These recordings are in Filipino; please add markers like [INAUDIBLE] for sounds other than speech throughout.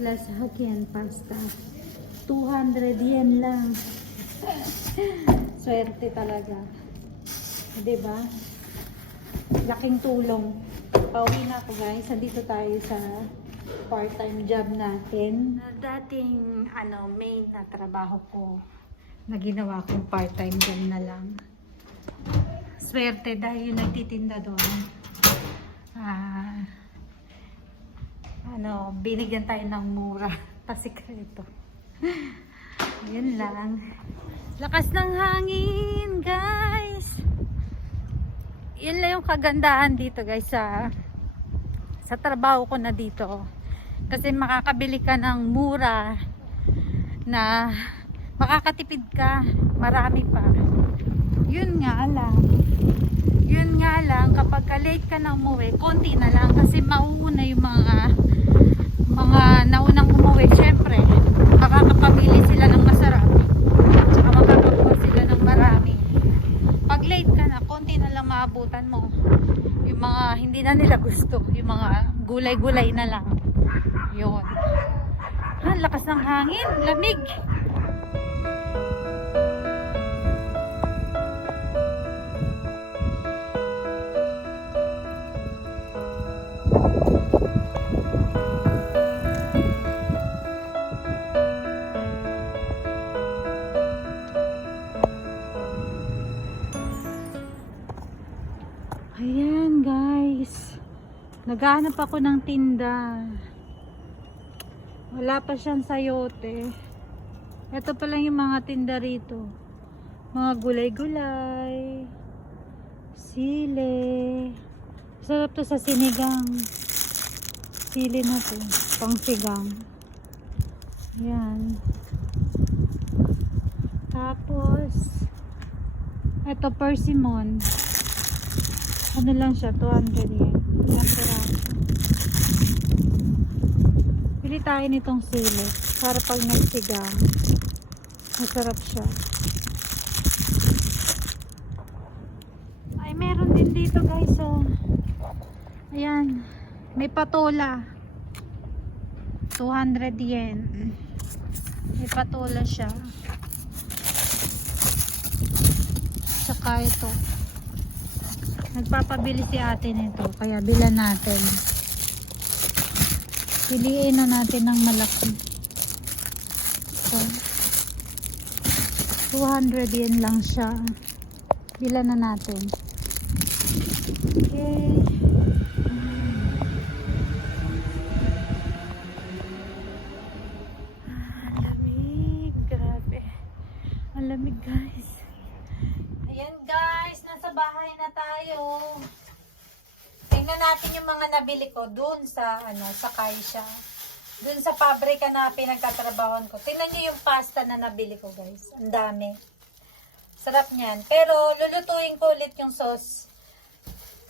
plus Hokkien pasta. 200 yen lang. Swerte talaga. ba? Laking tulong. Pauwi na ako guys. Nandito tayo sa part-time job natin. Dating ano, main na trabaho ko na ginawa kong part-time job na lang. Swerte dahil nagtitinda doon. Ah, ano, binigyan tayo ng mura. [LAUGHS] Pasikreto. Yun lang. Lakas ng hangin, guys. Yun lang yung kagandahan dito, guys, sa sa trabaho ko na dito. Kasi makakabili ka ng mura na makakatipid ka. Marami pa. Yun nga lang. Yun nga lang, kapag ka late ka na umuwi, konti na lang kasi mauuna yung mga mga naunang umuwi. Siyempre, makakapamili sila ng masarap. Tsaka makakakuha sila ng marami. Pag late ka na, konti na lang maabutan mo. Yung mga hindi na nila gusto. Yung mga gulay-gulay na lang. Yun. Ha, lakas ng hangin. Lamig. Naghahanap ako ng tinda. Wala pa siyang sayote. Ito pa lang yung mga tinda rito. Mga gulay-gulay. Sile. Sarap to sa sinigang. Sili na to. Pang sigang. Ayan. Tapos, ito persimmon. Ano lang siya, 200 yen. Ilang piraso. Pili tayo nitong sili. Para pag nagsigang, masarap siya. Ay, meron din dito guys, oh. Ayan. May patola. 200 yen. May patola siya. Tsaka ito. Nagpapabili si ate nito. Kaya bilan natin. Piliin na natin ng malaki. So, 200 yen lang siya. Bilan na natin. Okay. Ah, lamig. Grabe. Ang lamig guys. Ayan guys, nasa bahay na tayo. Tingnan natin yung mga nabili ko dun sa ano, sa Kaisha. Dun sa pabrika na pinagtatrabahoan ko. Tingnan niyo yung pasta na nabili ko guys. Ang dami. Sarap niyan. Pero lulutuin ko ulit yung sauce.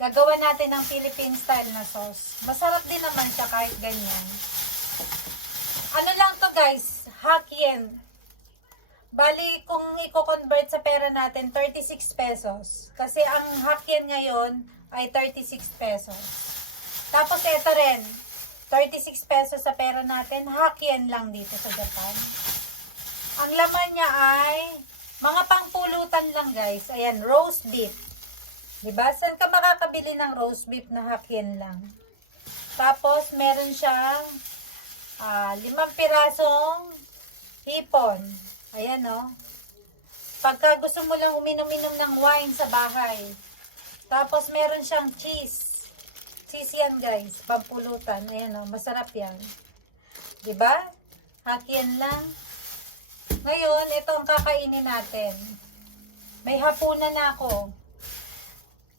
Gagawa natin ng Philippine style na sauce. Masarap din naman siya kahit ganyan. Ano lang to guys, Hakien. Bali, kung i-convert sa pera natin, 36 pesos. Kasi ang Hakien ngayon ay 36 pesos. Tapos ito rin, 36 pesos sa pera natin. Hakien lang dito sa Japan. Ang laman niya ay mga pangpulutan lang guys. Ayan, roast beef. Diba? Saan ka makakabili ng roast beef na Hakien lang? Tapos, meron siyang ah, limang pirasong hipon. Ayan, no? Pagka gusto mo lang uminom-inom ng wine sa bahay. Tapos, meron siyang cheese. Cheese yan, guys. Pampulutan. Ayan, no? Masarap yan. Diba? Hakien lang. Ngayon, ito ang kakainin natin. May hapunan na ako.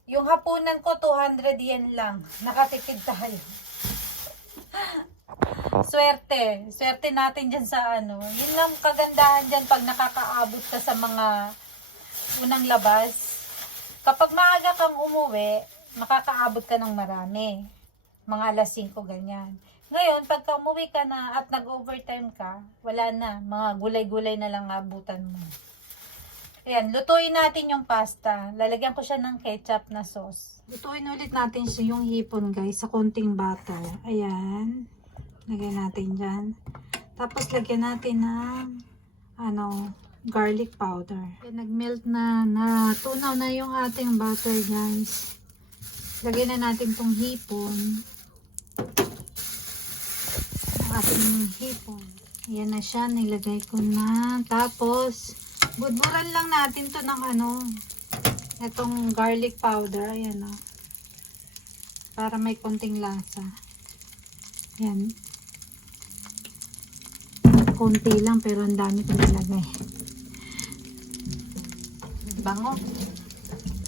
Yung hapunan ko, 200 yen lang. Nakatipid tayo. [LAUGHS] Swerte. Swerte natin dyan sa ano. Yun lang kagandahan dyan pag nakakaabot ka sa mga unang labas. Kapag maaga kang umuwi, makakaabot ka ng marami. Mga alas 5, ganyan. Ngayon, pagka umuwi ka na at nag-overtime ka, wala na. Mga gulay-gulay na lang abutan mo. Ayan, lutuin natin yung pasta. Lalagyan ko siya ng ketchup na sauce. Lutuin ulit natin siya yung hipon guys sa konting butter. Ayan. Lagyan natin dyan. Tapos lagyan natin ng ano, garlic powder. Nag-melt na, na tunaw na yung ating butter guys. Lagyan na natin tong hipon. Ang ating hipon. Yan na siya, nilagay ko na. Tapos, budburan lang natin to ng ano, itong garlic powder. Ayan o. Para may konting lasa. Yan. Konti lang pero ang dami ko nilagay. Bango.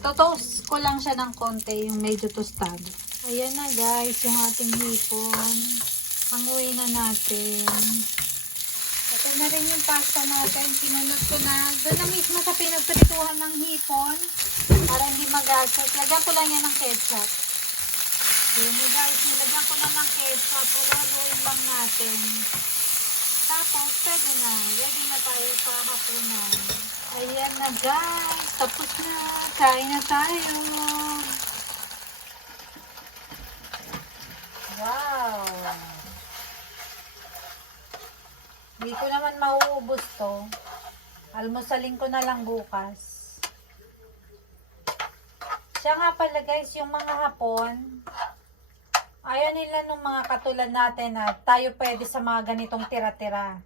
Totoast ko lang siya ng konti, yung medyo tostado. Ayan na guys, yung ating hipon. Hanguin na natin. Ito na rin yung pasta natin. Pinunod ko na. Doon na mismo sa pinagprituhan ng hipon. Para hindi magasot. Lagyan ko lang yan ng ketchup. Ayan na guys, nilagyan ko na ng ketchup. Palaluin lang natin. Tapos, pwede na. Ready na tayo sa hapunan. Ayan na guys. Tapos na. Kain na tayo. Wow. Hindi ko naman mauubos to. Almusalin ko na lang bukas. Siya nga pala guys, yung mga hapon, ayaw nila nung mga katulad natin na tayo pwede sa mga ganitong tira-tira.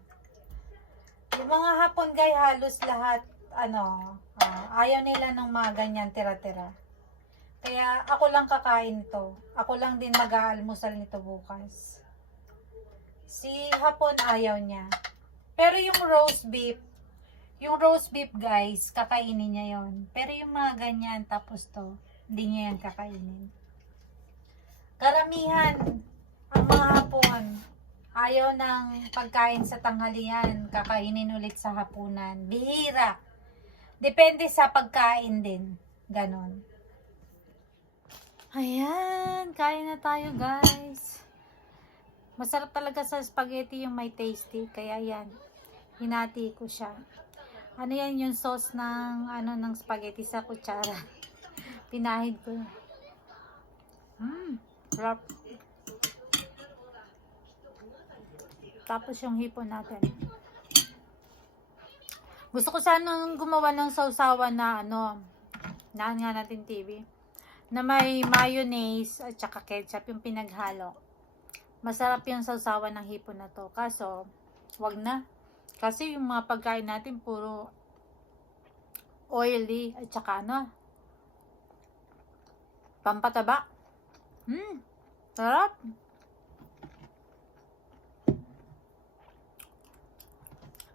Yung mga hapon guys, halos lahat, ano, ah, ayaw nila nung mga ganyan tira-tira. Kaya ako lang kakain to. Ako lang din mag-aalmusal nito bukas. Si hapon ayaw niya. Pero yung roast beef, yung roast beef guys, kakainin niya yon. Pero yung mga ganyan, tapos to, hindi niya yan kakainin. Karamihan, ang mga hapon, ayaw ng pagkain sa tanghalian, kakainin ulit sa hapunan. Bihira. Depende sa pagkain din. Ganon. Ayan, kain na tayo guys. Masarap talaga sa spaghetti yung may tasty. Kaya yan, hinati ko siya. Ano yan yung sauce ng, ano, ng spaghetti sa kutsara. [LAUGHS] Pinahid ko. Mmm, sarap. Tapos yung hipon natin. Gusto ko sanang gumawa ng sausawan na ano, naan nga natin TV, na may mayonnaise at saka ketchup yung pinaghalo. Masarap yung sausawan ng hipon na to. Kaso, wag na. Kasi yung mga pagkain natin puro oily at saka ano, pampataba. Hmm, sarap.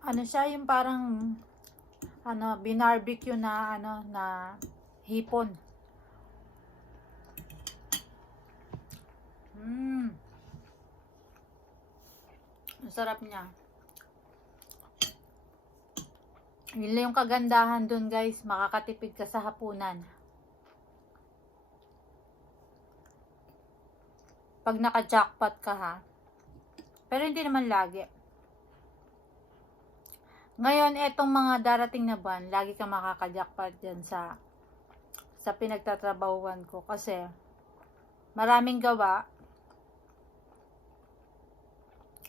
Ano siya yung parang ano, binarbecue na ano na hipon. Mmm. Ang sarap niya. Yun yung kagandahan dun guys. Makakatipid ka sa hapunan. Pag naka-jackpot ka ha. Pero hindi naman lagi. Ngayon, etong mga darating na buwan, lagi ka makaka-jackpot dyan sa sa pinagtatrabahuan ko. Kasi maraming gawa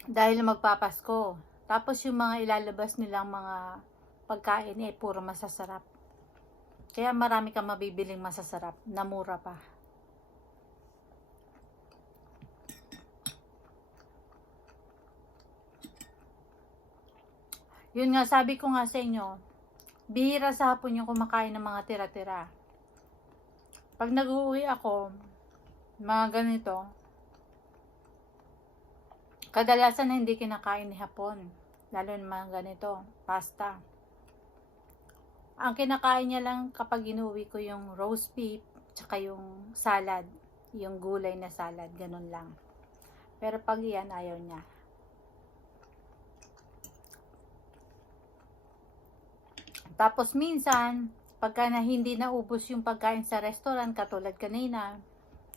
dahil magpapasko. Tapos yung mga ilalabas nilang mga pagkain eh, puro masasarap. Kaya marami kang mabibiling masasarap na mura pa. Yun nga, sabi ko nga sa inyo, bihira sa hapon yung kumakain ng mga tira-tira. Pag nag-uwi ako, mga ganito, kadalasan na hindi kinakain ni hapon. Lalo ng mga ganito, pasta. Ang kinakain niya lang kapag inuwi ko yung roast beef, tsaka yung salad, yung gulay na salad, ganun lang. Pero pag iyan, ayaw niya. Tapos minsan, pagka na hindi naubos yung pagkain sa restaurant, katulad kanina,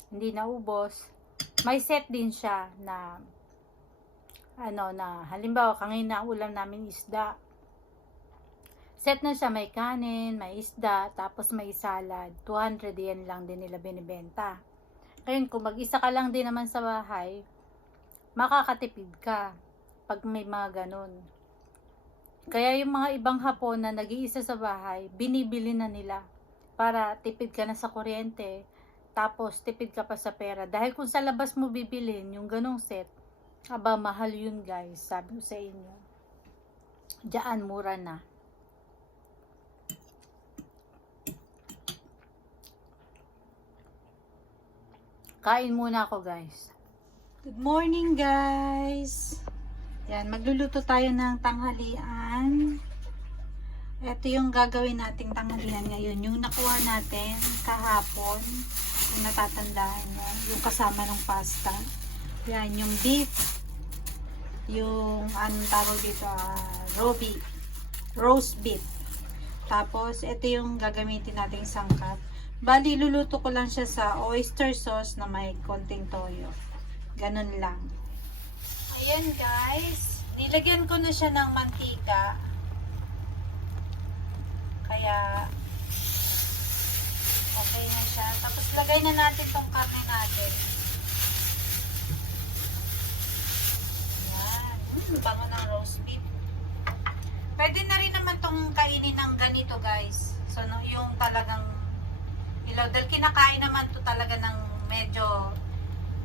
hindi naubos, may set din siya na ano na, halimbawa kanina ulam namin isda. Set na siya, may kanin, may isda, tapos may salad. 200 yen lang din nila binibenta. Ngayon, kung mag-isa ka lang din naman sa bahay, makakatipid ka pag may mga ganun. Kaya yung mga ibang hapon na nag-iisa sa bahay, binibili na nila para tipid ka na sa kuryente, tapos tipid ka pa sa pera. Dahil kung sa labas mo bibilin yung ganong set, aba mahal yun guys, sabi ko sa inyo. Diyan mura na. Kain muna ako guys. Good morning guys! Yan, magluluto tayo ng tanghalian. Ito yung gagawin nating tanghalian ngayon. Yung nakuha natin kahapon, kung natatandaan nyo, yung kasama ng pasta. Yan, yung beef. Yung, anong tawag dito, raw beef. Roast beef. Tapos, ito yung gagamitin nating sangkap. Bali, luluto ko lang siya sa oyster sauce na may konting toyo. Ganun lang. Ayan guys, nilagyan ko na siya ng mantika. Kaya okay na siya. Tapos lagay na natin tong karne natin. Ayan. Mm, bango ng roast beef. Pwede na rin naman tong kainin ng ganito guys. So no, yung talagang ilaw. Dahil kinakain naman to talaga ng medyo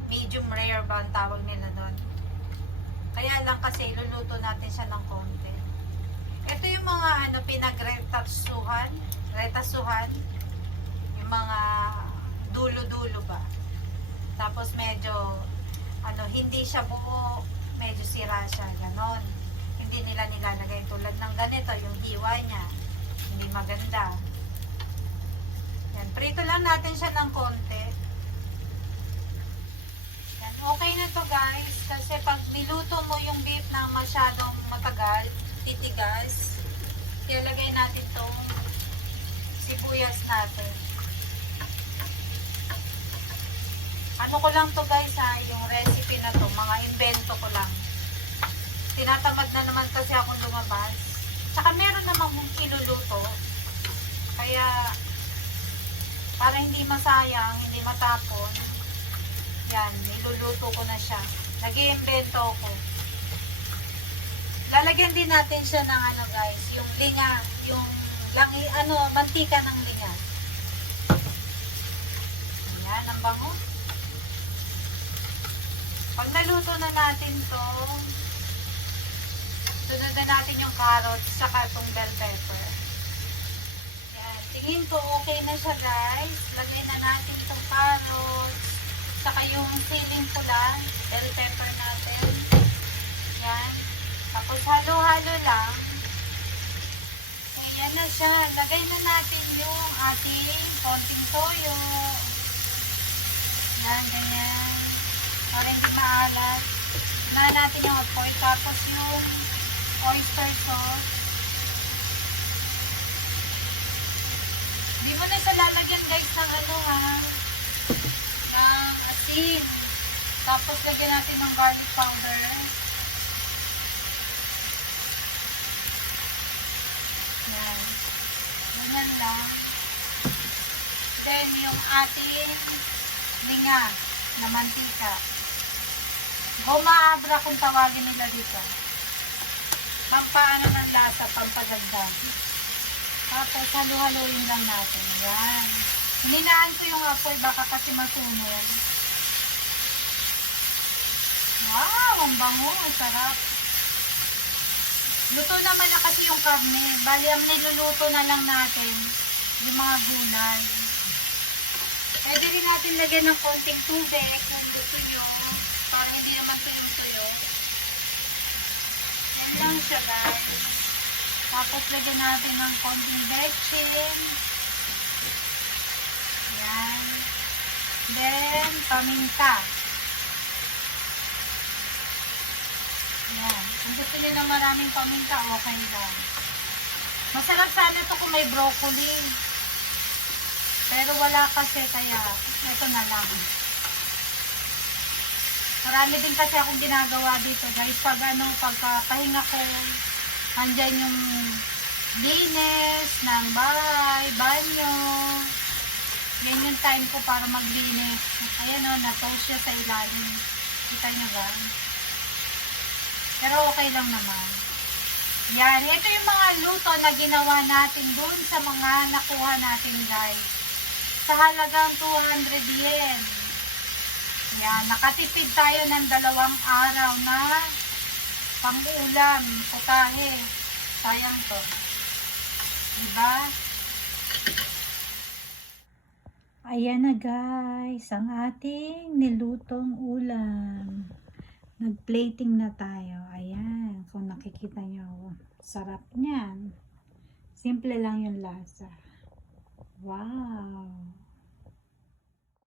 medium rare ba ang tawag nila doon. Kaya lang kasi iluluto natin siya ng konti. Ito yung mga ano pinagretasuhan, retasuhan, yung mga dulo-dulo ba. Tapos medyo ano hindi siya buo, medyo sira siya, ganon. Hindi nila nilalagay tulad ng ganito, yung hiwa niya. Hindi maganda. Yan, prito lang natin siya ng konti. Okay na to guys. Kasi pag niluto mo yung beef na masyadong matagal, titigas, ilalagay natin tong sibuyas natin. Ano ko lang to guys ha, yung recipe na to, mga invento ko lang. Tinatamad na naman kasi akong lumabas. Saka meron namang iluluto. Kaya, para hindi masayang, hindi matapon, yan, niluluto ko na siya. nag iimbento ko. Lalagyan din natin siya ng ano guys, yung linga, yung langi, ano, mantika ng linga. Yan, ang bango. Pag naluto na natin to, sunod na natin yung carrots saka itong bell pepper. Yan, tingin ko okay na siya guys. Lagay na natin itong carrots, saka yung siling pula, bell pepper natin. Yan. Tapos halo-halo lang. Ayan na siya. Lagay na natin yung ating konting toyo. Yan, ganyan. Para hindi maalat. Na natin yung hot oil. Tapos yung oyster sauce. Hindi mo na sa lalagyan guys ng ano ha. Asin. Tapos lagyan natin ng garlic powder. Yan. Ganyan lang. Then, yung ating linga na mantika. Goma abra kung tawagin nila dito. Pampaano ng lasa, pampadagdag. Tapos, halu-haluin lang natin. Yan. Hininaan ko yung apoy, baka kasi masunog. Wow, ang bango, ang sarap. Luto naman na kasi yung karne. Bali, ang niluluto na lang natin yung mga gulay. Pwede rin natin lagyan ng konting tubig kung gusto nyo. Para hindi naman tuyo-tuyo. Yan lang siya guys. Tapos lagyan natin ng konting bechin. Yan. Then, paminta. Yan. Kung gusto nyo ng maraming paminta, okay lang. Masarap sana ito kung may broccoli. Pero wala kasi kaya ito na lang. Marami din kasi akong ginagawa dito guys. Pag ano, pagpapahinga ko, andyan yung linis ng bahay, banyo. Yan yung time ko para maglinis. Ayan o, natoast siya sa ilalim. Kita nyo ba? Pero okay lang naman. Yan, ito yung mga luto na ginawa natin dun sa mga nakuha natin guys. Sa halagang 200 yen. Yan, nakatipid tayo ng dalawang araw na pang-ulam, putahe. Sayang to. Diba? Ayan na guys, ang ating nilutong ulam. Nag-plating na tayo. Ayan, kung nakikita nyo, sarap niyan. Simple lang yung lasa. Wow!